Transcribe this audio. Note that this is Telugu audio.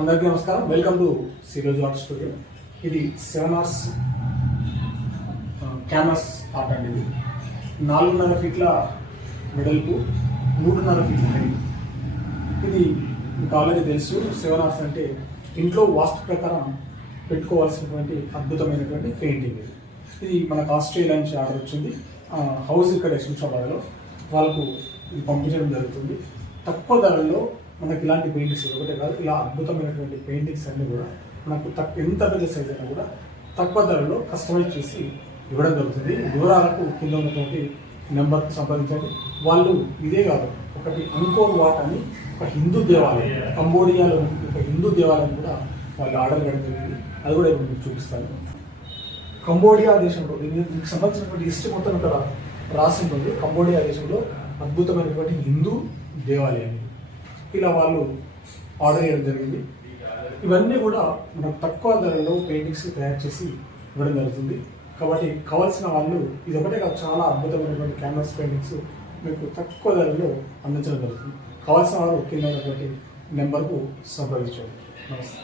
అందరికీ నమస్కారం. Welcome to Siroj art studio. ఇది 7 hours క్యాన్వాస్ ఆర్ట్ అండి. ఇది 4.5 ఫీట్ల వెడల్పు, 3.5 ఫీట్ల హైట్. ఇది మీకు ఆల్రెడీ తెలుసు. 7 hours అంటే ఇంట్లో వాస్తు ప్రకారం పెట్టుకోవాల్సినటువంటి అద్భుతమైనటువంటి పెయింటింగ్. ఇది మనకు ఆస్ట్రేలియా నుంచి ఆర్డర్ వచ్చింది. హౌస్ ఇక్కడ శంషాబాద్లో వాళ్ళకు ఇది పంపించడం జరుగుతుంది. తక్కువ ధరల్లో మనకి ఇలాంటి పెయింటింగ్స్ ఒకటే కాదు, ఇలా అద్భుతమైనటువంటి పెయింటింగ్స్ అన్నీ కూడా మనకు ఎంత పెద్ద సైజ్ అయినా కూడా తక్కువ ధరలో కస్టమైజ్ చేసి ఇవ్వడం జరుగుతుంది. వివరాలకు కింద ఉన్నటువంటి నెంబర్కి సంప్రదించండి. వాళ్ళు ఇదే కాదు, ఒకటి అంకోర్ వాట్ అని ఒక హిందూ దేవాలయం, కంబోడియాలో ఒక హిందూ దేవాలయం కూడా వాళ్ళు ఆర్డర్ చేయడం జరిగింది. అది కూడా ఇప్పుడు మీకు చూపిస్తాను. కంబోడియా దేశంలో దీనికి సంబంధించినటువంటి హిస్టరీ మొత్తం ఇక్కడ రాసి ఉంటుంది. కంబోడియా దేశంలో అద్భుతమైనటువంటి హిందూ దేవాలయం ఇలా వాళ్ళు ఆర్డర్ చేయడం జరిగింది. ఇవన్నీ కూడా మనకు తక్కువ ధరలో పెయింటింగ్స్ తయారు చేసి ఇవ్వడం జరుగుతుంది. కాబట్టి కావాల్సిన వాళ్ళు ఇది ఒకటే కాదు, చాలా అద్భుతమైనటువంటి క్యాన్వాస్ పెయింటింగ్స్ మీకు తక్కువ ధరలో అందించడం జరుగుతుంది. కావాల్సిన వారు కింద ఉన్నటువంటి నెంబర్కు సంప్రదించండి. నమస్తే.